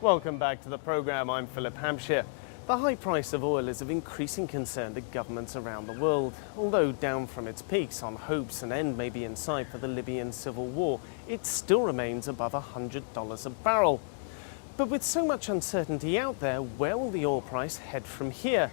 Welcome back to the programme. I'm Philip Hampshire. The high price of oil is of increasing concern to governments around the world. Although down from its peaks on hopes an end may be in sight for the Libyan civil war, it still remains above $100 a barrel. But with so much uncertainty out there, where will the oil price head from here?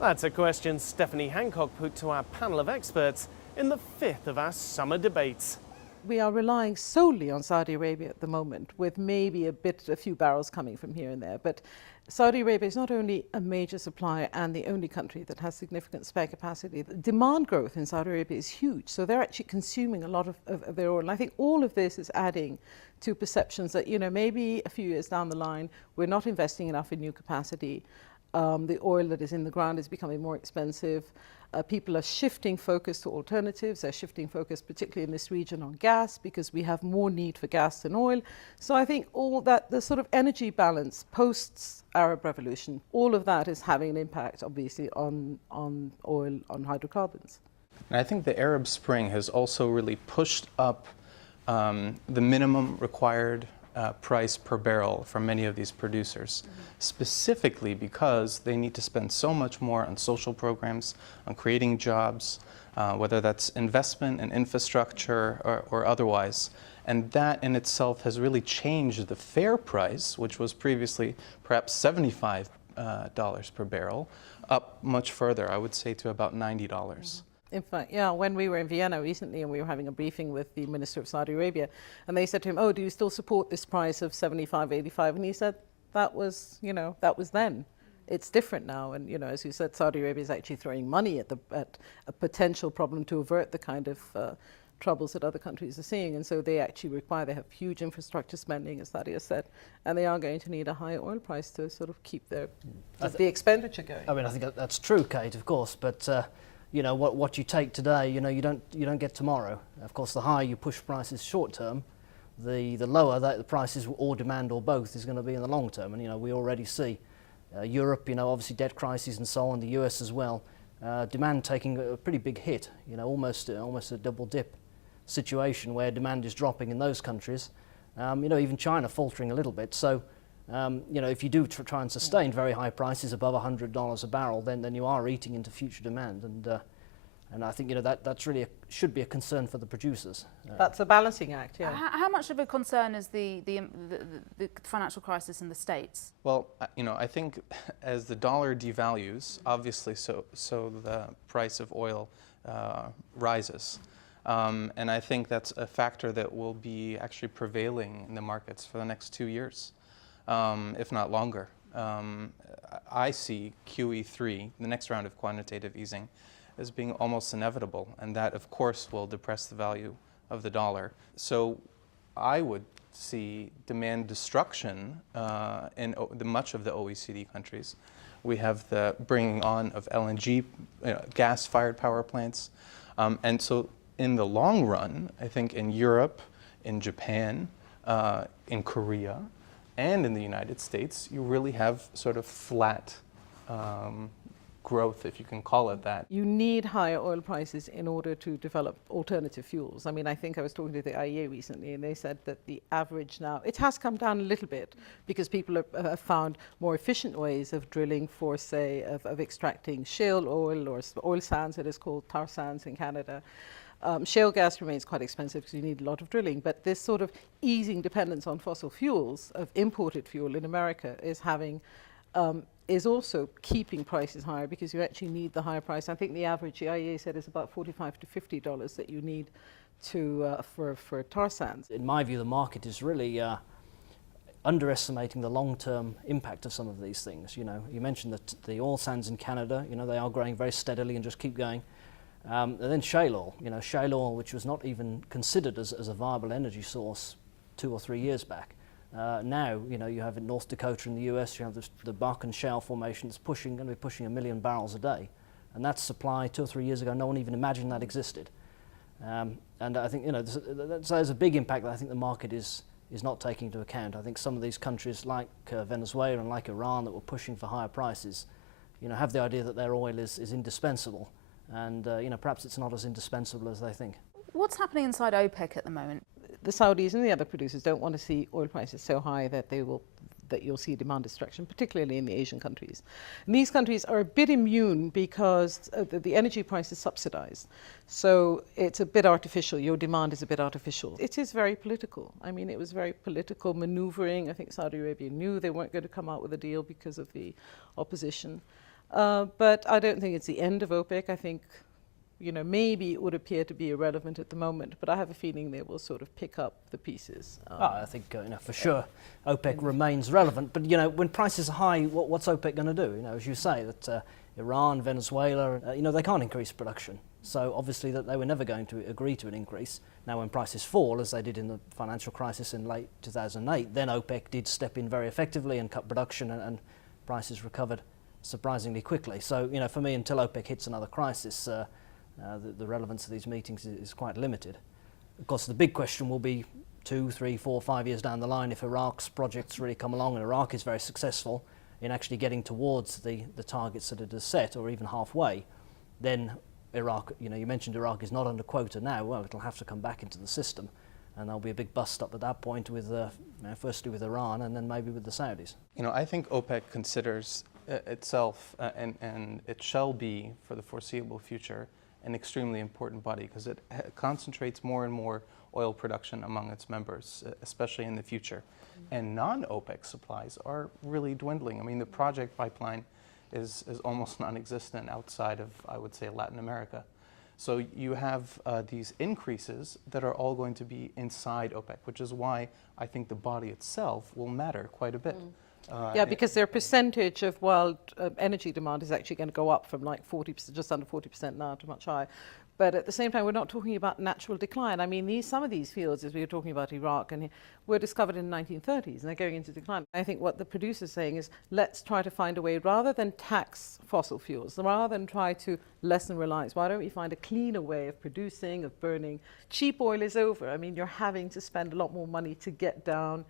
That's a question Stephanie Hancock put to our panel of experts in the fifth of our summer debates. We are relying solely on Saudi Arabia at the moment, with maybe a few barrels coming from here and there. But Saudi Arabia is not only a major supplier and the only country that has significant spare capacity. The demand growth in Saudi Arabia is huge, so they're actually consuming a lot of their oil. And I think all of this is adding to perceptions that, you know, maybe a few years down the line, we're not investing enough in new capacity. The oil that is in the ground is becoming more expensive. People are shifting focus to alternatives. They're shifting focus, particularly in this region, on gas, because we have more need for gas than oil. So I think all that, the sort of energy balance post-Arab Revolution, all of that is having an impact, obviously, on oil, on hydrocarbons. And I think the Arab Spring has also really pushed up the minimum required price per barrel for many of these producers, specifically because they need to spend so much more on social programs, on creating jobs, whether that's investment in infrastructure or otherwise. And that in itself has really changed the fair price, which was previously perhaps $75 per barrel, up much further, I would say to about $90. In fact, yeah, when we were in Vienna recently and we were having a briefing with the Minister of Saudi Arabia, and they said to him, "Oh, do you still support this price of 75, 85? And he said, that was, you know, that was then. It's different now. And, you know, as you said, Saudi Arabia is actually throwing money at a potential problem to avert the kind of troubles that other countries are seeing. And so they actually they have huge infrastructure spending, as Thaddeus said, and they are going to need a high oil price to sort of keep the expenditure going. I mean, I think that's true, Kate, of course, but you know, what you take today, you know, you don't get tomorrow. Of course, the higher you push prices short term, the lower that the prices or demand or both is going to be in the long term. And you know, we already see Europe, you know, obviously debt crises and so on, the US as well, demand taking a pretty big hit. You know, almost a double dip situation where demand is dropping in those countries. You know, even China faltering a little bit. So. You know, if you do try and sustain very high prices above $100 a barrel, then you are eating into future demand, and I think, you know, that's really should be a concern for the producers. That's a balancing act, yeah. How much of a concern is the financial crisis in the States? Well, you know, I think as the dollar devalues, obviously, so the price of oil rises. And I think that's a factor that will be actually prevailing in the markets for the next 2 years. If not longer. I see QE3, the next round of quantitative easing, as being almost inevitable, and that of course will depress the value of the dollar. So I would see demand destruction in much of the OECD countries. We have the bringing on of LNG, gas-fired power plants, and so in the long run, I think in Europe, in Japan, in Korea, and in the United States, you really have sort of flat growth, if you can call it that. You need higher oil prices in order to develop alternative fuels. I mean, I think I was talking to the IEA recently, and they said that the average now, it has come down a little bit because people have found more efficient ways of drilling for, say, of extracting shale oil or oil sands, it is called tar sands in Canada. Shale gas remains quite expensive because you need a lot of drilling, but this sort of easing dependence on fossil fuels, of imported fuel in America, is also keeping prices higher because you actually need the higher price. I think the average, the IEA said, is about $45 to $50 that you need for tar sands. In my view, the market is really underestimating the long-term impact of some of these things. You know, you mentioned that the oil sands in Canada, you know, they are growing very steadily and just keep going. And then shale oil, you know, shale oil, which was not even considered as a viable energy source 2 or 3 years back. Now, you know, you have in North Dakota in the US, you have the Bakken Shale formation that's going to be pushing 1 million barrels a day. And that's supply 2 or 3 years ago, no one even imagined that existed. And I think, you know, there's a big impact that I think the market is not taking into account. I think some of these countries like Venezuela and like Iran that were pushing for higher prices, you know, have the idea that their oil is indispensable. And, you know, perhaps it's not as indispensable as they think. What's happening inside OPEC at the moment? the Saudis and the other producers don't want to see oil prices so high that you'll see demand destruction, particularly in the Asian countries. And these countries are a bit immune because the energy price is subsidized. So it's a bit artificial. Your demand is a bit artificial. It is very political. I mean, it was very political maneuvering. I think Saudi Arabia knew they weren't going to come out with a deal because of the opposition. But I don't think it's the end of OPEC. I think, maybe it would appear to be irrelevant at the moment, but I have a feeling they will sort of pick up the pieces. I think, for sure, OPEC remains relevant. But, when prices are high, what's OPEC going to do? As you say, that Iran, Venezuela, they can't increase production. So obviously that they were never going to agree to an increase. Now, when prices fall, as they did in the financial crisis in late 2008, then OPEC did step in very effectively and cut production, and prices recovered surprisingly quickly. So, for me, until OPEC hits another crisis, the relevance of these meetings is quite limited. Of course, the big question will be 2, 3, 4, 5 years down the line, if Iraq's projects really come along and Iraq is very successful in actually getting towards the targets that it has set, or even halfway, then Iraq, you mentioned Iraq is not under quota now. Well, it'll have to come back into the system, and there'll be a big bust up at that point with, firstly with Iran and then maybe with the Saudis. I think OPEC considers itself, and it shall be for the foreseeable future, an extremely important body, because it concentrates more and more oil production among its members, especially in the future. And non-OPEC supplies are really dwindling. I mean, the project pipeline is almost non-existent outside of, I would say, Latin America. So you have these increases that are all going to be inside OPEC, which is why I think the body itself will matter quite a bit. Because their percentage of world energy demand is actually going to go up from like 40%, just under 40% now, to much higher. But at the same time, we're not talking about natural decline. I mean, some of these fields, as we were talking about Iraq, were discovered in the 1930s, and they're going into decline. I think what the producer's saying is, let's try to find a way, rather than tax fossil fuels, rather than try to lessen reliance, why don't we find a cleaner way of producing, of burning? Cheap oil is over. I mean, you're having to spend a lot more money to get down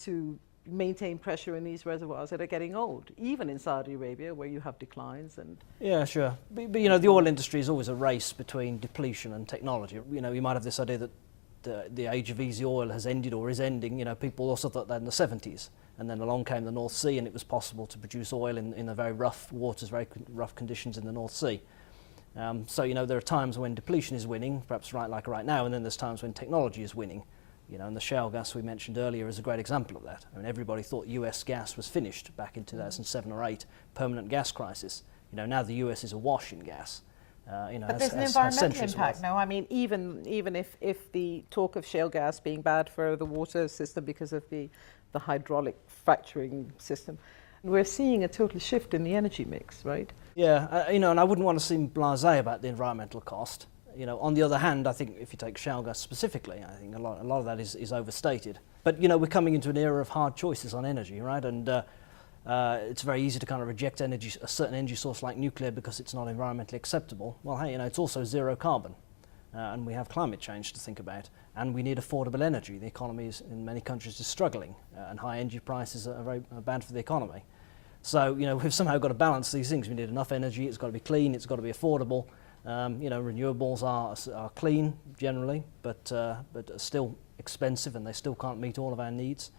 to maintain pressure in these reservoirs that are getting old, even in Saudi Arabia, where you have declines. And yeah, sure. But the oil industry is always a race between depletion and technology. You might have this idea that the age of easy oil has ended or is ending. People also thought that in the 70s. And then along came the North Sea, and it was possible to produce oil in the very rough waters, very rough conditions in the North Sea. So, there are times when depletion is winning, perhaps like right now, and then there's times when technology is winning. And the shale gas we mentioned earlier is a great example of that. I mean, everybody thought US gas was finished back in 2007 or 8, permanent gas crisis. Now the US is awash in gas. But there's an environmental impact now. I mean, even if the talk of shale gas being bad for the water system because of the hydraulic fracturing system, we're seeing a total shift in the energy mix, right? Yeah, and I wouldn't want to seem blasé about the environmental cost. On the other hand, I think if you take shale gas specifically, I think a lot of that is overstated. But, we're coming into an era of hard choices on energy, right? And it's very easy to kind of reject a certain energy source like nuclear because it's not environmentally acceptable. Well, hey, it's also zero carbon. And we have climate change to think about. And we need affordable energy. The economy in many countries is struggling, and high energy prices are very bad for the economy. So, we've somehow got to balance these things. We need enough energy, it's got to be clean, it's got to be affordable. Renewables are clean generally, but are still expensive, and they still can't meet all of our needs.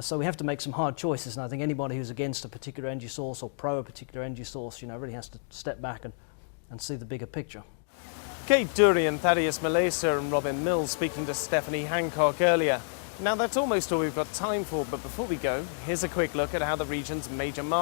So we have to make some hard choices, and I think anybody who's against a particular energy source or pro a particular energy source, really has to step back and see the bigger picture. Kate Dourian, Thaddeus Malesa and Robin Mills speaking to Stephanie Hancock earlier. Now that's almost all we've got time for, but before we go, here's a quick look at how the region's major markets